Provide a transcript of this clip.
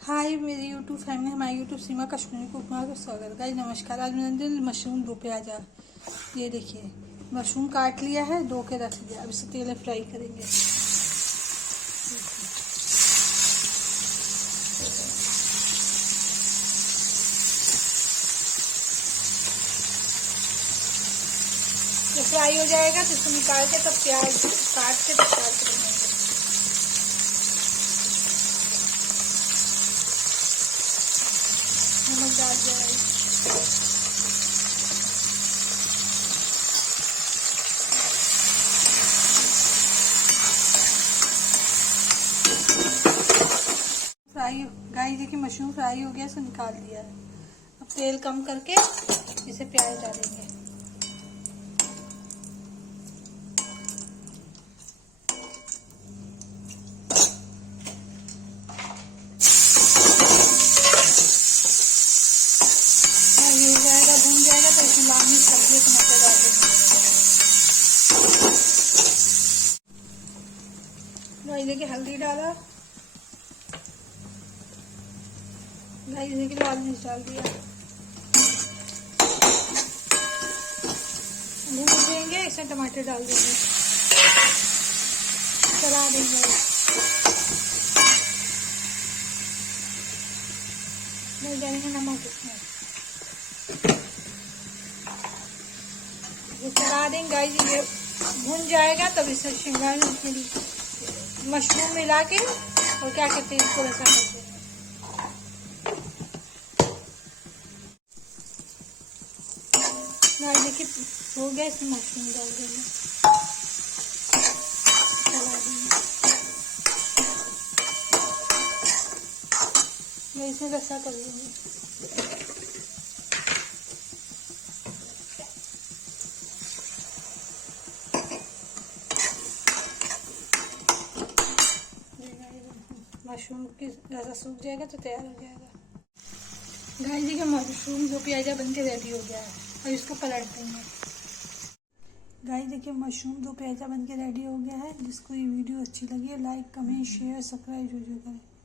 हाय मेरी YouTube family, हमारी YouTube सीमा Kashmiri cook में स्वागत। गाइस नमस्कार। आज मैंने मशरूम दो प्याजा, ये देखिए मशरूम काट लिया है, धो के रख दिया। अब इसे तेल में फ्राई करेंगे। ये फ्राई हो जाएगा तो इसको निकाल के तब प्याज काट के तब फ्राई करेंगे। नमक डाल दिया। फ्राई गाइस देखिए मशरूम फ्राई हो गया, इसे निकाल दिया है। अब तेल कम करके इसे प्याज डालेंगे। ये हो जाएगा, भून जाएगा तो इसमें लाल मिर्च हल्दी टमाटर डाल देंगे। गाइस देखिए हल्दी डाला, गाइस देखिए लाल मिर्च डाल दिया। भून देंगे, इसमें टमाटर डाल देंगे, चला देंगे। डालेंगे नमक इसमें, ये चला देंगे। गाइस ये भून जाएगा तब इसमें शिमला मिर्च मशरूम मिला के और क्या कहते हैं इसको ऐसा करते हैं। देखिए हो गया, इसमें मशरूम डाल देंगे, चला देंगे। इसमें रसा कर देंगे। मशरूम की रसा सूख जाएगा तो तैयार हो जाएगा। गाइस देखिए मशरूम दो प्याजा बन के रेडी हो गया है। और इसको पलट देंगे। गाइस देखिए मशरूम दो प्याजा बन के रेडी हो गया है। जिसको ये वीडियो अच्छी लगी है लाइक कमेंट शेयर सब्सक्राइब जरूर करें।